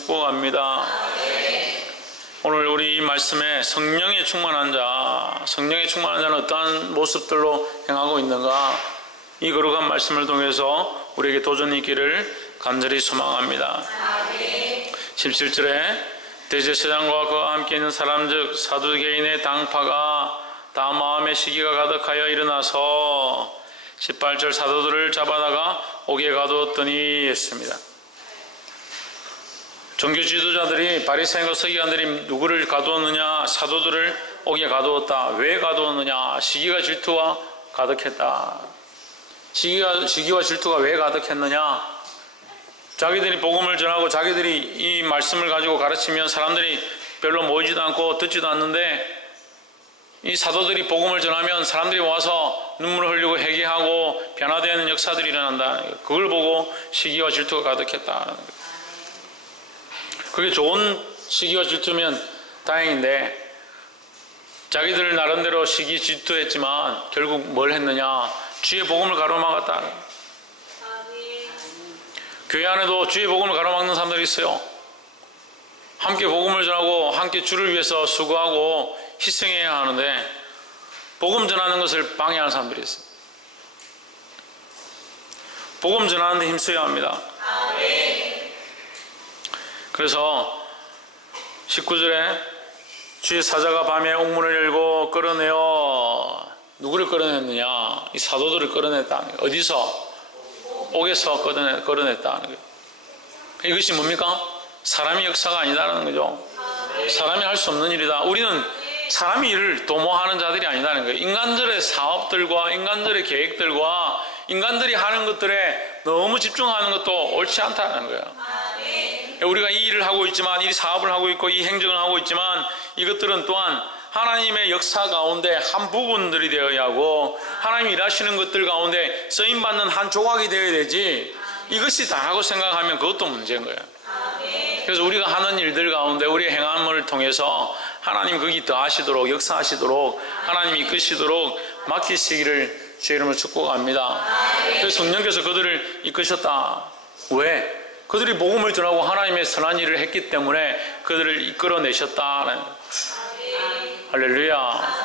축복합니다. 오늘 우리 이 말씀에 성령에 충만한 자는 어떠한 모습들로 행하고 있는가, 이 거룩한 말씀을 통해서 우리에게 도전이 있기를 간절히 소망합니다. 17절에 대제사장과 그와 함께 있는 사람 즉 사두개인의 당파가 다 마음의 시기가 가득하여 일어나서 18절 사도들을 잡아다가 옥에 가두었더니 했습니다. 종교 지도자들이 바리새인과 서기관들이 누구를 가두었느냐? 사도들을 옥에 가두었다. 왜 가두었느냐? 시기와 질투가 가득했다. 시기와 질투가 왜 가득했느냐? 자기들이 복음을 전하고 자기들이 이 말씀을 가지고 가르치면 사람들이 별로 모이지도 않고 듣지도 않는데, 이 사도들이 복음을 전하면 사람들이 와서 눈물을 흘리고 회개하고 변화되는 역사들이 일어난다. 그걸 보고 시기와 질투가 가득했다. 그게 좋은 시기와 질투면 다행인데, 자기들 나름대로 시기 질투했지만 결국 뭘 했느냐? 주의 복음을 가로막았다. 교회 안에도 주의 복음을 가로막는 사람들이 있어요. 함께 복음을 전하고 함께 주를 위해서 수고하고 희생해야 하는데 복음 전하는 것을 방해하는 사람들이 있어요. 복음 전하는 데 힘써야 합니다. 그래서 19절에 주의 사자가 밤에 옥문을 열고 끌어내어, 누구를 끌어냈느냐? 이 사도들을 끌어냈다. 어디서? 옥에서 끌어냈다는 거예요. 이것이 뭡니까? 사람의 역사가 아니다라는 거죠. 사람이 할 수 없는 일이다. 우리는 사람의 일을 도모하는 자들이 아니다는 거예요. 인간들의 사업들과 인간들의 계획들과 인간들이 하는 것들에 너무 집중하는 것도 옳지 않다는 거예요. 우리가 이 일을 하고 있지만, 이 사업을 하고 있고 이 행정을 하고 있지만, 이것들은 또한 하나님의 역사 가운데 한 부분들이 되어야 하고 하나님이 일하시는 것들 가운데 쓰임받는 한 조각이 되어야 되지, 이것이 다라고 생각하면 그것도 문제인 거예요. 그래서 우리가 하는 일들 가운데 우리의 행함을 통해서 하나님 거기 더하시도록, 역사하시도록, 하나님이 이끄시도록 맡기시기를 주의 이름으로 축복합니다. 그래서 성령께서 그들을 이끄셨다. 왜? 그들이 복음을 전하고 하나님의 선한 일을 했기 때문에 그들을 이끌어내셨다. 할렐루야.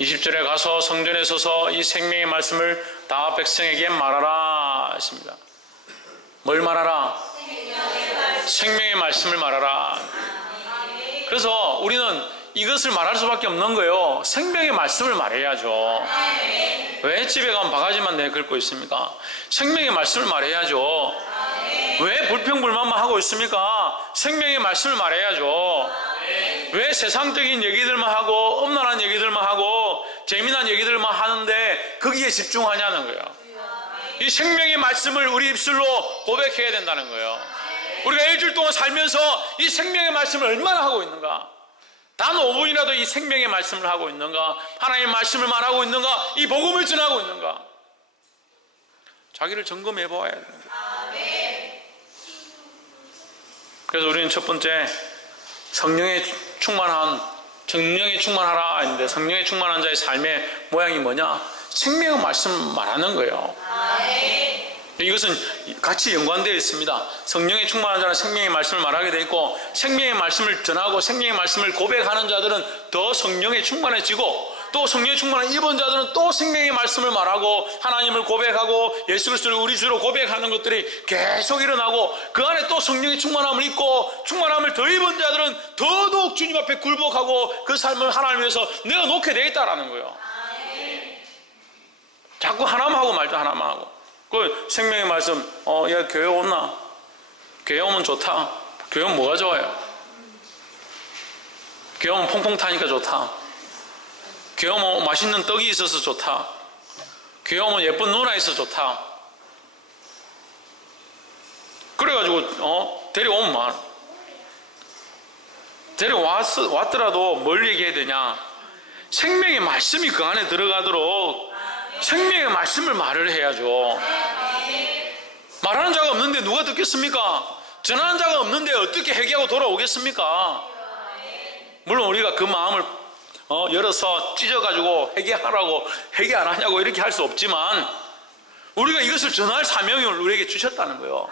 20절에 가서 성전에 서서 이 생명의 말씀을 다 백성에게 말하라 했습니다. 뭘 말하라? 생명의 말씀을 말하라. 그래서 우리는 이것을 말할 수밖에 없는 거예요. 생명의 말씀을 말해야죠. 왜 집에 가면 바가지만 내긁고 있습니까? 생명의 말씀을 말해야죠. 왜 불평불만만 하고 있습니까? 생명의 말씀을 말해야죠. 왜 세상적인 얘기들만 하고 음란한 얘기들만 하고 재미난 얘기들만 하는데 거기에 집중하냐는 거예요. 이 생명의 말씀을 우리 입술로 고백해야 된다는 거예요. 우리가 일주일 동안 살면서 이 생명의 말씀을 얼마나 하고 있는가? 단 5분이라도 이 생명의 말씀을 하고 있는가? 하나님의 말씀을 말하고 있는가? 이 복음을 전하고 있는가? 자기를 점검해 보아야 되는 거예요. 그래서 우리는 첫 번째, 성령에 충만하라 했는데, 성령에 충만한 자의 삶의 모양이 뭐냐? 생명의 말씀을 말하는 거예요. 이것은 같이 연관되어 있습니다. 성령에 충만한 자는 생명의 말씀을 말하게 되어 있고, 생명의 말씀을 전하고 생명의 말씀을 고백하는 자들은 더 성령에 충만해지고, 또 성령에 충만한 일본 자들은 또 생명의 말씀을 말하고 하나님을 고백하고 예수 그리스도를 우리 주로 고백하는 것들이 계속 일어나고, 그 안에 또 성령의 충만함을 입고 충만함을 더 입은 자들은 더더욱 주님 앞에 굴복하고 그 삶을 하나님 위해서 내가 놓게 되어 있다는 거예요. 자꾸 하나만 하고 말죠. 하나만 하고. 그 생명의 말씀, 야 교회 오나? 교회 오면 좋다. 교회 오면 뭐가 좋아요? 교회 오면 퐁퐁 타니까 좋다. 교회 오면 맛있는 떡이 있어서 좋다. 교회 오면 예쁜 누나 있어서 좋다. 그래가지고 데려오면 말. 데려왔더라도 뭘 얘기해야 되냐? 생명의 말씀이 그 안에 들어가도록 생명의 말씀을 말을 해야죠. 말하는 자가 없는데 누가 듣겠습니까? 전하는 자가 없는데 어떻게 회개하고 돌아오겠습니까? 물론 우리가 그 마음을 열어서 찢어가지고 회개하라고, 회개 안 하냐고 이렇게 할 수 없지만, 우리가 이것을 전할 사명을 우리에게 주셨다는 거예요.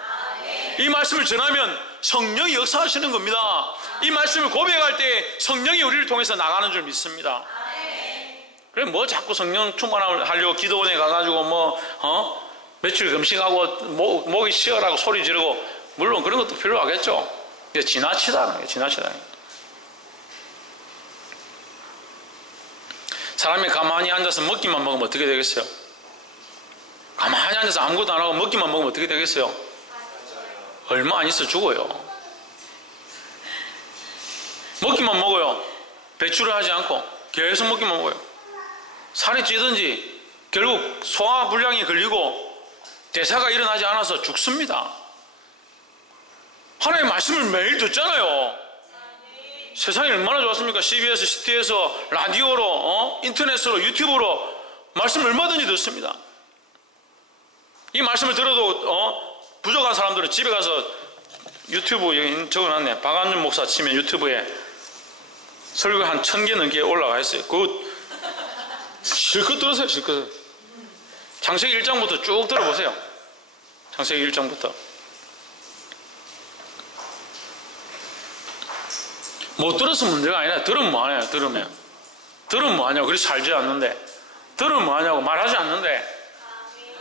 이 말씀을 전하면 성령이 역사하시는 겁니다. 이 말씀을 고백할 때 성령이 우리를 통해서 나가는 줄 믿습니다. 그래 뭐 자꾸 성령 충만을 하려고 기도원에 가가지고 며칠 금식하고 목이 쉬어라고 소리 지르고, 물론 그런 것도 필요하겠죠. 근데 지나치다는 거예요. 지나치다는 거예요. 사람이 가만히 앉아서 먹기만 먹으면 어떻게 되겠어요? 가만히 앉아서 아무것도 안 하고 먹기만 먹으면 어떻게 되겠어요? 얼마 안 있어 죽어요. 먹기만 먹어요. 배출을 하지 않고 계속 먹기만 먹어요. 살이 찌든지 결국 소화불량이 걸리고 대사가 일어나지 않아서 죽습니다. 하나님의 말씀을 매일 듣잖아요. 세상이 얼마나 좋았습니까? CBS, CT에서 라디오로, 인터넷으로, 유튜브로 말씀을 얼마든지 듣습니다. 이 말씀을 들어도 부족한 사람들은 집에 가서 유튜브 여기 적어놨네. 박안준 목사 치면 유튜브에 설교 한 1000개 넘게 올라가 있어요. 그거 실컷 들으세요. 실컷. 창세기 1장부터 쭉 들어보세요. 창세기 1장부터. 못 들었으면 문제가 아니라 들으면 뭐하냐. 들으면 뭐하냐고. 그래서 살지 않는데, 들으면 뭐하냐고. 말하지 않는데,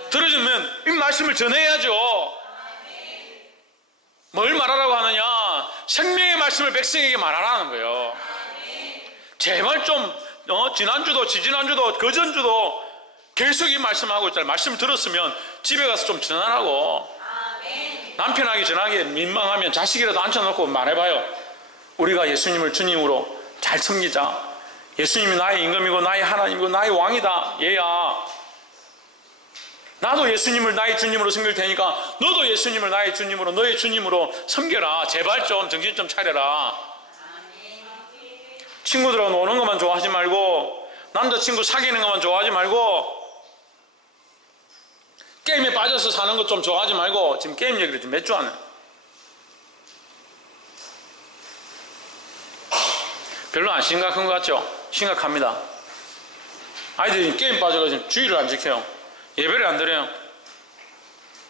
들어주면 이 말씀을 전해야죠. 뭘 말하라고 하느냐? 생명의 말씀을 백성에게 말하라는 거예요. 제발 좀 지난주도 지지난주도 그전주도 계속 이 말씀하고 있잖아요. 말씀 들었으면 집에 가서 좀 전하라고. 남편에게 전하기 민망하면 자식이라도 앉혀놓고 말해봐요. 우리가 예수님을 주님으로 잘 섬기자. 예수님이 나의 임금이고 나의 하나님이고 나의 왕이다. 얘야, 나도 예수님을 나의 주님으로 섬길 테니까 너도 예수님을 나의 주님으로, 너의 주님으로 섬겨라. 제발 좀 정신 좀 차려라. 친구들하고 노는 것만 좋아하지 말고, 남자친구 사귀는 것만 좋아하지 말고, 게임에 빠져서 사는 것 좀 좋아하지 말고. 지금 게임 얘기를 지금 몇 주 안 해. 별로 안 심각한 것 같죠? 심각합니다. 아이들이 게임 빠져가지고 주의를 안 지켜요. 예배를 안 드려요.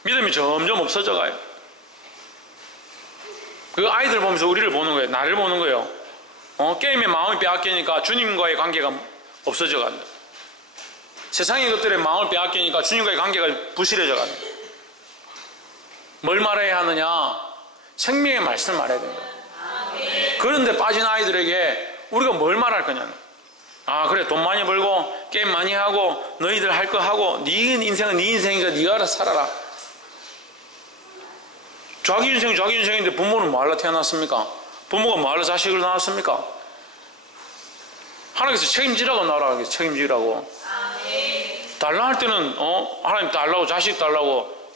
믿음이 점점 없어져가요. 그 아이들 보면서 우리를 보는 거예요. 나를 보는 거예요. 게임에 마음이 빼앗기니까 주님과의 관계가 없어져간다. 세상의 것들에 마음을 빼앗기니까 주님과의 관계가 부실해져간다. 뭘 말해야 하느냐? 생명의 말씀을 말해야 되는 거예요. 그런데 빠진 아이들에게 우리가 뭘 말할 거냐는. 아, 그래, 돈 많이 벌고 게임 많이 하고 너희들 할 거 하고 네 인생은 네 인생이니까 네가 알아서 살아라. 자기 인생인데 부모는 뭐 하려 태어났습니까? 부모가 뭐 하려 자식을 낳았습니까? 하나님께서 책임지라고 나라고 책임지라고. 달라 할 때는 하나님 달라고, 자식 달라고,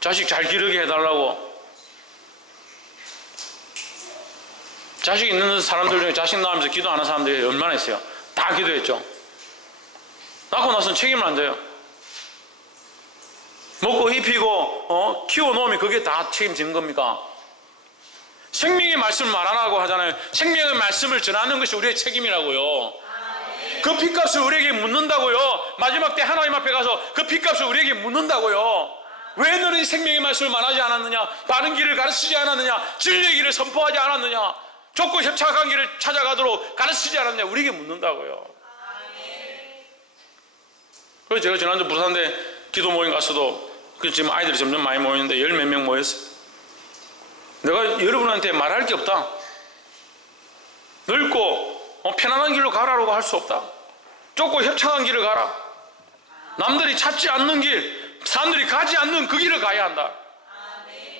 자식 잘 기르게 해달라고. 자식 있는 사람들 중에 자식 낳으면서 기도 안 하는 사람들이 얼마나 있어요? 다 기도했죠. 낳고 나서는 책임을 안 져요. 먹고 입히고 키워놓으면 그게 다 책임지는 겁니까? 생명의 말씀을 말하라고 하잖아요. 생명의 말씀을 전하는 것이 우리의 책임이라고요. 그 핏값을 우리에게 묻는다고요. 마지막 때 하나님 앞에 가서 그 핏값을 우리에게 묻는다고요. 왜 너는 생명의 말씀을 말하지 않았느냐? 바른 길을 가르치지 않았느냐? 진리의 길을 선포하지 않았느냐? 좁고 협착한 길을 찾아가도록 가르치지 않았느냐? 우리에게 묻는다고요. 그래서 제가 지난주 부산대 기도 모임 갔어도 지금 아이들이 점점 많이 모이는데 열 몇 명 모였어요. 내가 여러분한테 말할 게 없다. 넓고 편안한 길로 가라라고 할 수 없다. 좁고 협착한 길을 가라. 남들이 찾지 않는 길, 사람들이 가지 않는 그 길을 가야 한다.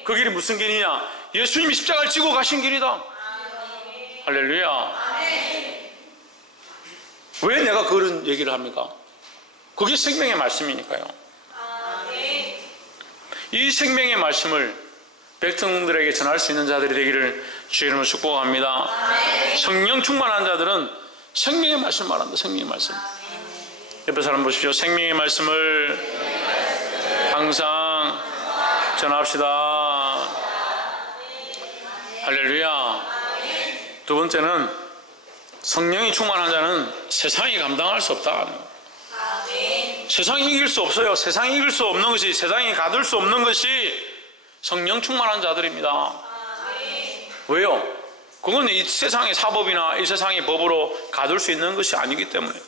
그 길이 무슨 길이냐? 예수님이 십자가를 지고 가신 길이다. 할렐루야. 왜 내가 그런 얘기를 합니까? 그게 생명의 말씀이니까요. 이 생명의 말씀을 백성들에게 전할 수 있는 자들이 되기를 주의 이름으로 축복합니다. 성령 충만한 자들은 생명의 말씀을 말한다. 생명의 말씀. 옆에 사람 보십시오. 생명의 말씀을 항상 전합시다. 할렐루야. 두 번째는 성령이 충만한 자는 세상이 감당할 수 없다. 세상이 이길 수 없어요. 세상이 이길 수 없는 것이, 세상이 가둘 수 없는 것이 성령 충만한 자들입니다. 왜요? 그건 이 세상의 사법이나 이 세상의 법으로 가둘 수 있는 것이 아니기 때문에.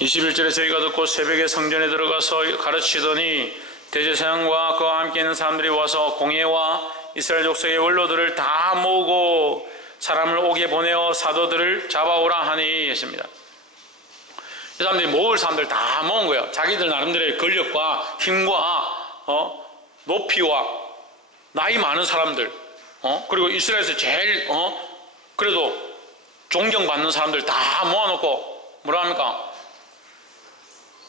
21절에 저희가 듣고 새벽에 성전에 들어가서 가르치더니 대제사장과 그와 함께 있는 사람들이 와서 공회와 이스라엘 족속의 원로들을 다 모으고 사람을 오게 보내어 사도들을 잡아오라 하니 했습니다. 이 사람들이 모을 사람들 다 모은 거예요. 자기들 나름대로의 권력과 힘과 높이와 나이 많은 사람들, 그리고 이스라엘에서 제일 그래도 존경받는 사람들 다 모아놓고 뭐라 합니까?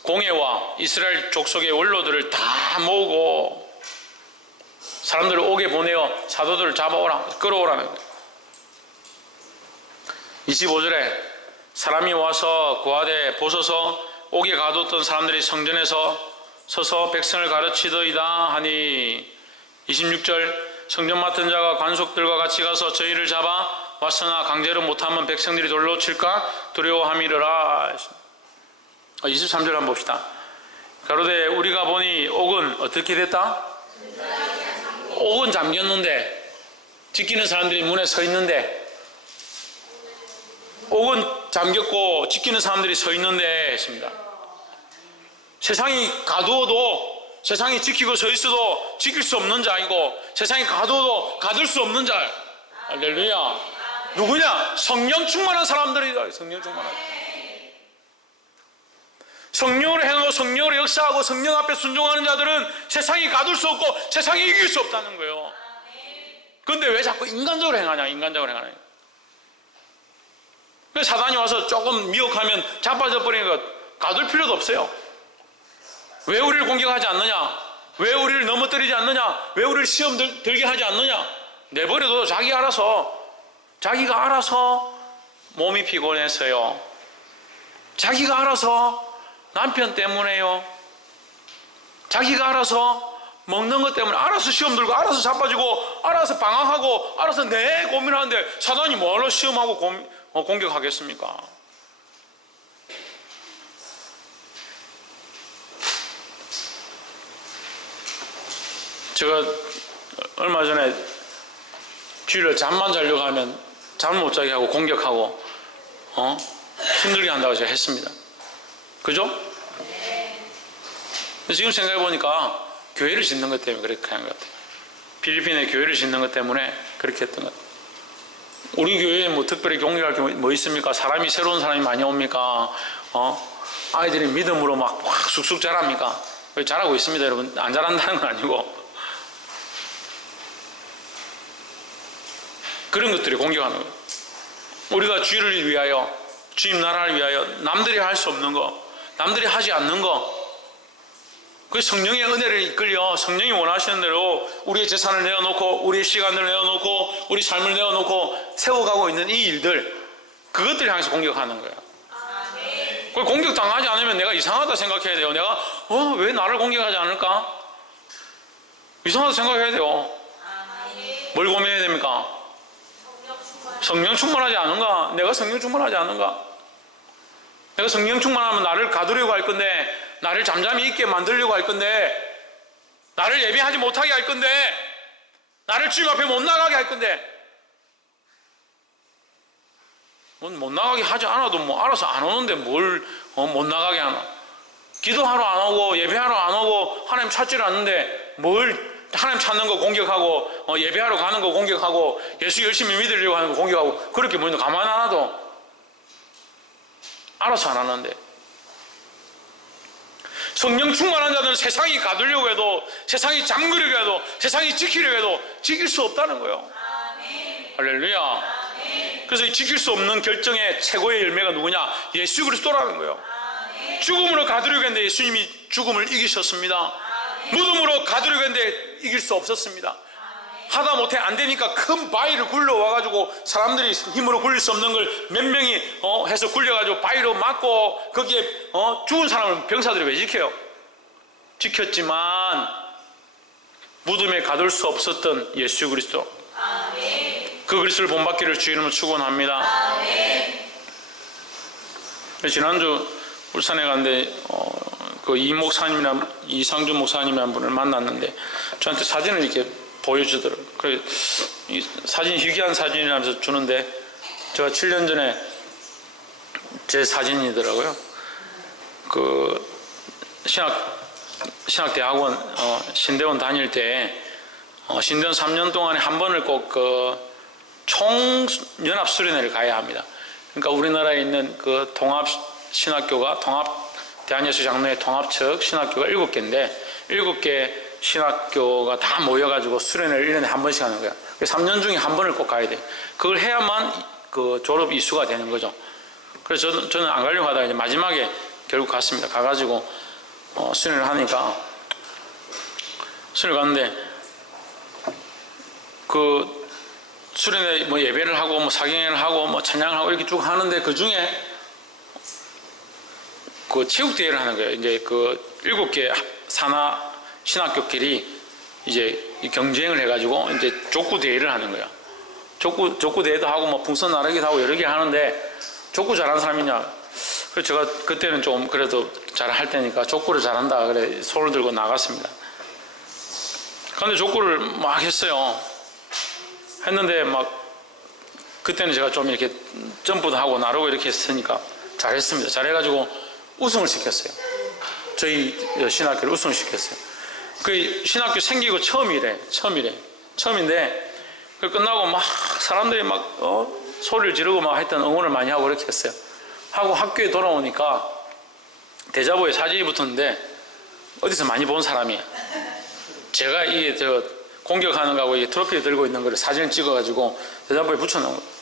공회와 이스라엘 족속의 원로들을 다 모으고 사람들을 오게 보내어 사도들을 잡아오라, 끌어오라는 거예요. 25절에 사람이 와서 구하되 보소서 옥에 가뒀던 사람들이 성전에서 서서 백성을 가르치더이다 하니 26절 성전 맡은 자가 관속들과 같이 가서 저희를 잡아 왔으나 강제로 못하면 백성들이 돌로 칠까 두려워함이러라. 23절 한번 봅시다. 가로되 우리가 보니 옥은 어떻게 됐다? 옥은 잠겼는데 지키는 사람들이 문에 서 있는데 옥은 잠겼고 지키는 사람들이 서 있는데 했습니다. 세상이 가두어도 세상이 지키고 서 있어도 지킬 수 없는 자이고 세상이 가두어도 가둘 수 없는 자. 할렐루야. 누구냐? 성령 충만한 사람들이다. 성령 충만한. 성령으로 행하고 성령으로 역사하고 성령 앞에 순종하는 자들은 세상이 가둘 수 없고 세상이 이길 수 없다는 거예요. 그런데 왜 자꾸 인간적으로 행하냐? 인간적으로 행하냐? 사단이 와서 조금 미혹하면 자빠져 버리는 것 가둘 필요도 없어요. 왜 우리를 공격하지 않느냐? 왜 우리를 넘어뜨리지 않느냐? 왜 우리를 시험 들게 하지 않느냐? 내버려둬도 자기가 알아서 몸이 피곤해서요. 자기가 알아서 남편 때문에요. 자기가 알아서 먹는 것 때문에 알아서 시험 들고 알아서 자빠지고 알아서 방황하고 알아서 내 고민하는데 사단이 뭘로 시험하고 공격하겠습니까? 제가 얼마 전에 주일에 잠만 자려고 하면 잠을 못 자게 하고 공격하고 힘들게 한다고 제가 했습니다. 그죠? 근데 지금 생각해 보니까 교회를 짓는 것 때문에 그렇게 하는 것 같아요. 필리핀에 교회를 짓는 것 때문에 그렇게 했던 것 같아요. 우리 교회에 뭐 특별히 공격할 게 뭐 있습니까? 사람이 새로운 사람이 많이 옵니까? 아이들이 믿음으로 막 확 쑥쑥 자랍니까? 잘하고 있습니다, 여러분. 안 자란다는 건 아니고 그런 것들이 공격하는 거예요. 우리가 주를 위하여 주님 나라를 위하여 남들이 할 수 없는 거, 남들이 하지 않는 거, 그 성령의 은혜를 이끌려 성령이 원하시는 대로 우리의 재산을 내어놓고 우리의 시간을 내어놓고 우리 삶을 내어놓고 세워가고 있는 이 일들, 그것들을 향해서 공격하는 거예요. 그걸 공격당하지 않으면 내가 이상하다 생각해야 돼요. 내가 왜 나를 공격하지 않을까? 이상하다 생각해야 돼요. 뭘 고민해야 됩니까? 성령 충만하지 않은가? 내가 성령 충만하지 않은가? 내가 성령 충만하면 나를 가두려고 할 건데, 나를 잠잠히 있게 만들려고 할 건데, 나를 예배하지 못하게 할 건데, 나를 주님 앞에 못 나가게 할 건데, 못 나가게 하지 않아도 뭐 알아서 안 오는데 뭘 못 나가게 하나? 기도하러 안 오고 예배하러 안 오고 하나님 찾지를 않는데 뭘 하나님 찾는 거 공격하고 예배하러 가는 거 공격하고 예수 열심히 믿으려고 하는 거 공격하고 그렇게 뭐 가만 안 놔도 알아서 안 하는데, 성령 충만한 자들은 세상이 가두려고 해도 세상이 잠그려고 해도 세상이 지키려고 해도 지킬 수 없다는 거예요. 할렐루야. 그래서 지킬 수 없는 결정의 최고의 열매가 누구냐? 예수 그리스도라는 거예요. 죽음으로 가두려고 했는데 예수님이 죽음을 이기셨습니다. 무덤으로 가두려고 했는데 이길 수 없었습니다. 하다 못해 안 되니까 큰 바위를 굴러와가지고 사람들이 힘으로 굴릴 수 없는 걸 몇 명이 해서 굴려가지고 바위로 막고 거기에 죽은 사람을 병사들이 왜 지켜요? 지켰지만 무덤에 가둘 수 없었던 예수 그리스도, 그 그리스도를 본받기를 주 이름으로 축원합니다. 지난주 울산에 갔는데 그 이상준 목사님이라는 분을 만났는데 저한테 사진을 이렇게 보여주더라고요. 그래서 이 사진 희귀한 사진이라면서 주는데 제가 7년 전에 제 사진이더라고요. 그 신학대학원 신대원 다닐 때 신대원 3년 동안에 한 번을 꼭 그 총연합 수련회를 가야 합니다. 그러니까 우리나라에 있는 그 통합 신학교가 대한예수장로회 통합측 신학교가 7개인데 7개 신학교가 다 모여가지고 수련회를 1년에 한 번씩 하는 거야. 3년 중에 한 번을 꼭 가야 돼. 그걸 해야만 그 졸업 이수가 되는 거죠. 그래서 저는 안 가려고 하다가 이제 마지막에 결국 갔습니다. 가가지고 수련회를 하니까 수련회 갔는데 그 수련회 뭐 예배를 하고 뭐 사경회를 하고 뭐 찬양을 하고 이렇게 쭉 하는데 그 중에 그 체육대회를 하는 거예요. 이제 그 7개 산하 신학교끼리 이제 경쟁을 해가지고 이제 족구 대회를 하는 거야. 족구 대회도 하고 뭐 풍선 나르기도 하고 여러 개 하는데 족구 잘하는 사람이냐? 그래서 제가 그때는 좀 그래도 잘할 때니까 족구를 잘한다 그래 손을 들고 나갔습니다. 그런데 족구를 막 했어요. 했는데 막 그때는 제가 좀 이렇게 점프도 하고 나르고 이렇게 했으니까 잘했습니다. 잘해가지고 우승을 시켰어요. 저희 신학교를 우승을 시켰어요. 그 신학교 생기고 처음인데 그 끝나고 막 사람들이 막 소리를 지르고 막 하여튼 응원을 많이 하고 그렇게 했어요. 하고 학교에 돌아오니까 대자보에 사진이 붙었는데 어디서 많이 본 사람이 제가 이게 공격하는 거하고 이 트로피를 들고 있는 거를 사진을 찍어가지고 대자보에 붙여놓은 거예요.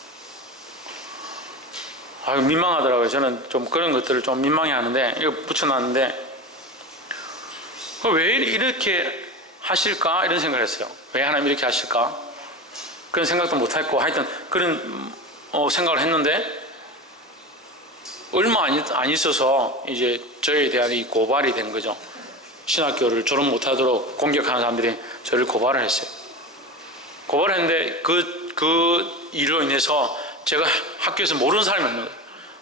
아유, 민망하더라고요. 저는 좀 그런 것들을 좀 민망해 하는데 이거 붙여놨는데 왜 이렇게 하실까? 이런 생각을 했어요. 왜 하나님 이렇게 하실까? 그런 생각도 못했고 하여튼 그런 생각을 했는데 얼마 안 있어서 이제 저에 대한 이 고발이 된 거죠. 신학교를 졸업 못하도록 공격하는 사람들이 저를 고발을 했어요. 고발을 했는데 그 일로 인해서 제가 학교에서 모르는 사람이 없는 거예요.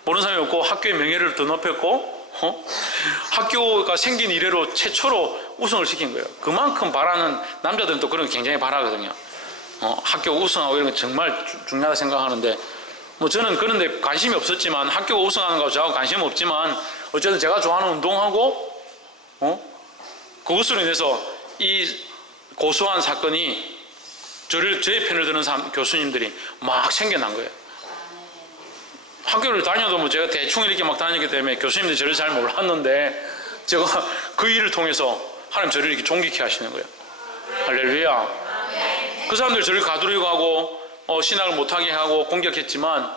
모르는 사람이 없고 학교의 명예를 더 높였고 학교가 생긴 이래로 최초로 우승을 시킨 거예요. 그만큼 바라는 남자들은 또 그런 거 굉장히 바라거든요. 학교 우승하고 이런 거 정말 중요하다 생각하는데 뭐 저는 그런데 관심이 없었지만 학교가 우승하는 거 저하고 관심 없지만 어쨌든 제가 좋아하는 운동하고 그것으로 인해서 이 고소한 사건이 저의 편을 드는 교수님들이 막 생겨난 거예요. 학교를 다녀도 뭐 제가 대충 이렇게 막 다녔기 때문에 교수님들이 저를 잘 몰랐는데 제가 그 일을 통해서 하나님 저를 이렇게 존귀케 하시는 거예요. 할렐루야. 그 사람들 저를 가두려고 하고 신학을 못하게 하고 공격했지만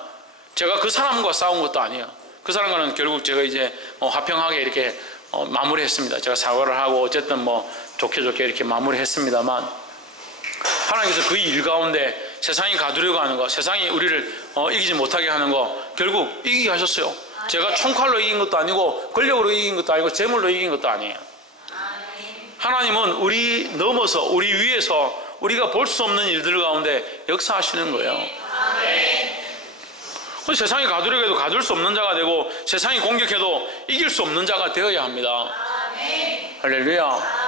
제가 그 사람과 싸운 것도 아니에요. 그 사람과는 결국 제가 이제 화평하게 이렇게 마무리했습니다. 제가 사과를 하고 어쨌든 뭐 좋게 이렇게 마무리했습니다만 하나님께서 그 일 가운데 세상이 가두려고 하는 거, 세상이 우리를 이기지 못하게 하는 거 결국 이기게 하셨어요. 제가 총칼로 이긴 것도 아니고 권력으로 이긴 것도 아니고 재물로 이긴 것도 아니에요. 하나님은 우리 넘어서 우리 위에서 우리가 볼 수 없는 일들 가운데 역사하시는 거예요. 세상이 가두려고 해도 가둘 수 없는 자가 되고 세상이 공격해도 이길 수 없는 자가 되어야 합니다. 할렐루야.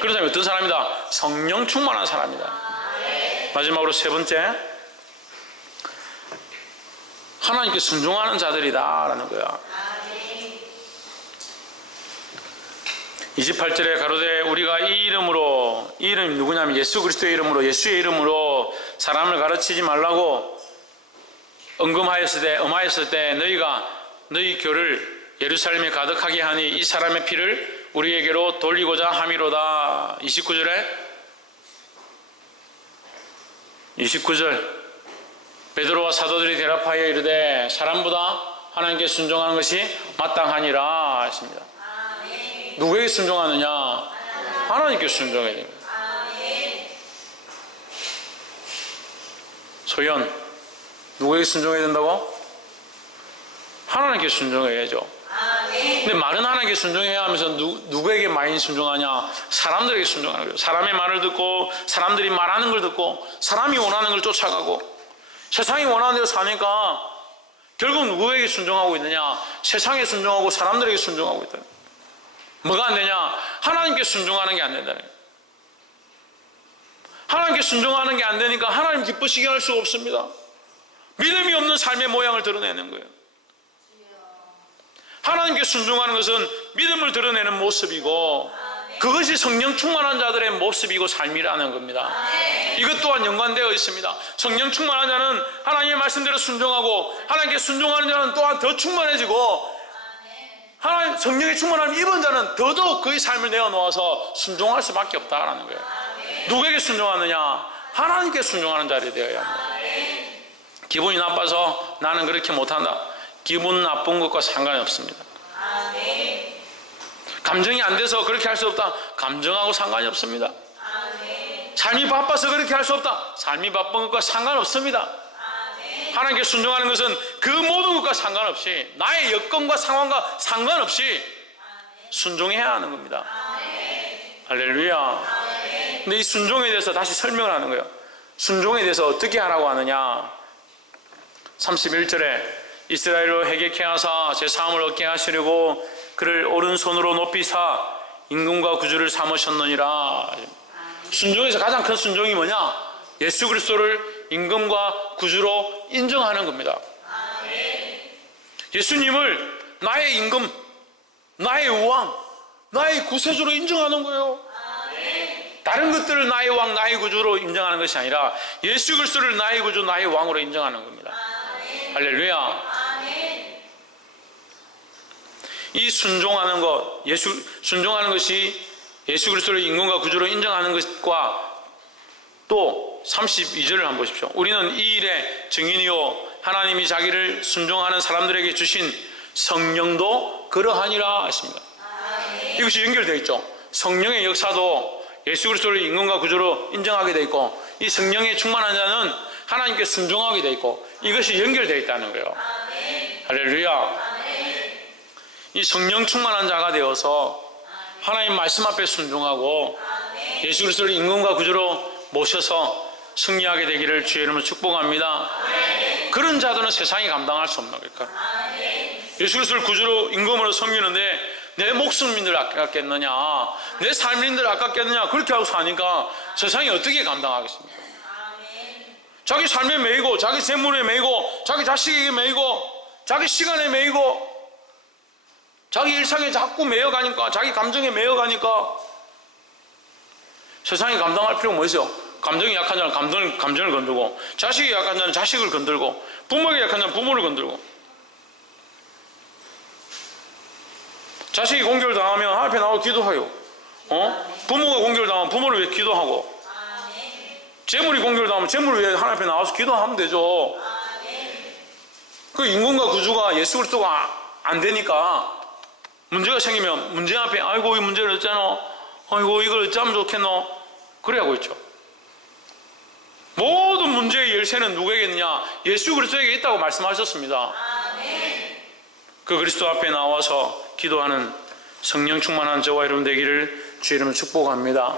그런 사람이 어떤 사람이다? 성령 충만한 사람이다. 마지막으로 세 번째, 하나님께 순종하는 자들이다 라는 거야. 28절에 가로되 우리가 이 이름이 누구냐면 예수 그리스도의 이름으로, 예수의 이름으로 사람을 가르치지 말라고 엄하였을 때 너희가 너희 교를 예루살렘에 가득하게 하니 이 사람의 피를 우리에게로 돌리고자 함이로다. 29절 베드로와 사도들이 대답하여 이르되 사람보다 하나님께 순종하는 것이 마땅하니라 하십니다. 누구에게 순종하느냐? 하나님께 순종해야 됩니다. 소연, 누구에게 순종해야 된다고? 하나님께 순종해야죠. 근데 말은 하나님께 순종해야 하면서 누구에게 많이 순종하냐? 사람들에게 순종하는 거예요. 사람의 말을 듣고 사람들이 말하는 걸 듣고 사람이 원하는 걸 쫓아가고 세상이 원하는 대로 사니까 결국 누구에게 순종하고 있느냐? 세상에 순종하고 사람들에게 순종하고 있다. 뭐가 안 되냐? 하나님께 순종하는 게 안 된다는 거예요. 하나님께 순종하는 게 안 되니까 하나님 기쁘시게 할 수가 없습니다. 믿음이 없는 삶의 모양을 드러내는 거예요. 하나님께 순종하는 것은 믿음을 드러내는 모습이고 그것이 성령 충만한 자들의 모습이고 삶이라는 겁니다. 이것 또한 연관되어 있습니다. 성령 충만한 자는 하나님의 말씀대로 순종하고 하나님께 순종하는 자는 또한 더 충만해지고 하나님 성령의 충만함을 입은 자는 더더욱 그의 삶을 내어놓아서 순종할 수밖에 없다라는 거예요. 누구에게 순종하느냐? 하나님께 순종하는 자리 되어야 합니다. 기분이 나빠서 나는 그렇게 못한다. 기분 나쁜 것과 상관이 없습니다. 감정이 안 돼서 그렇게 할 수 없다. 감정하고 상관이 없습니다. 삶이 바빠서 그렇게 할 수 없다. 삶이 바쁜 것과 상관없습니다. 하나님께 순종하는 것은 그 모든 것과 상관없이 나의 여건과 상황과 상관없이 순종해야 하는 겁니다. 할렐루야. 근데 이 순종에 대해서 다시 설명을 하는 거예요. 순종에 대해서 어떻게 하라고 하느냐? 31절에 이스라엘로 회개케 하사 제 사함을 얻게 하시려고 그를 오른손으로 높이사 임금과 구주를 삼으셨느니라. 순종에서 가장 큰 순종이 뭐냐? 예수 그리스도를 임금과 구주로 인정하는 겁니다. 예수님을 나의 임금, 나의 왕, 나의 구세주로 인정하는 거예요. 다른 것들을 나의 왕, 나의 구주로 인정하는 것이 아니라 예수 그리스도를 나의 구주, 나의 왕으로 인정하는 겁니다. 할렐루야. 이 순종하는 것, 순종하는 것이 예수 그리스도를 임금과 구주로 인정하는 것과 또 32절을 한번 보십시오. 우리는 이 일의 증인이요 하나님이 자기를 순종하는 사람들에게 주신 성령도 그러하니라 했습니다. 이것이 연결되어 있죠. 성령의 역사도 예수 그리스도를 임금과 구주로 인정하게 되어 있고 이 성령에 충만한 자는 하나님께 순종하게 되어 있고 이것이 연결되어 있다는 거예요. 할렐루야. 이 성령 충만한 자가 되어서 하나님 말씀 앞에 순종하고 예수 그리스도를 임금과 구주로 모셔서 승리하게 되기를 주의 이름으로 축복합니다. 그런 자들은 세상이 감당할 수 없는 거니까. 예수 그리스도를 구주로 임금으로 섬기는데 내 목숨인들 아깝겠느냐, 내 삶인들 아깝겠느냐 그렇게 하고 사니까 세상이 어떻게 감당하겠습니까? 자기 삶에 매이고 자기 재물에 매이고 자기 자식에게 매이고 자기 시간에 매이고 자기 일상에 자꾸 매여가니까 자기 감정에 매여가니까 세상이 감당할 필요가 뭐 있어요? 감정이 약한 자는 감정을 건들고 자식이 약한 자는 자식을 건들고 부모에게 약한 자는 부모를 건들고 자식이 공격을 당하면 하나님 앞에 나와 기도해요. 부모가 공격을 당하면 부모를 위해 기도하고 재물이 공격을 당하면 재물을 위해 하나님 앞에 나와서 기도하면 되죠. 그 임금과 구주가 예수 그리스도가 안 되니까 문제가 생기면 문제 앞에 아이고 이 문제를 어쩌노, 아이고 이걸 어쩌면 좋겠노 그래 하고 있죠. 모든 문제의 열쇠는 누구에게 있느냐? 예수 그리스도에게 있다고 말씀하셨습니다. 그 그리스도 앞에 나와서 기도하는 성령 충만한 저와 여러분 되기를 주의 이름으로 축복합니다.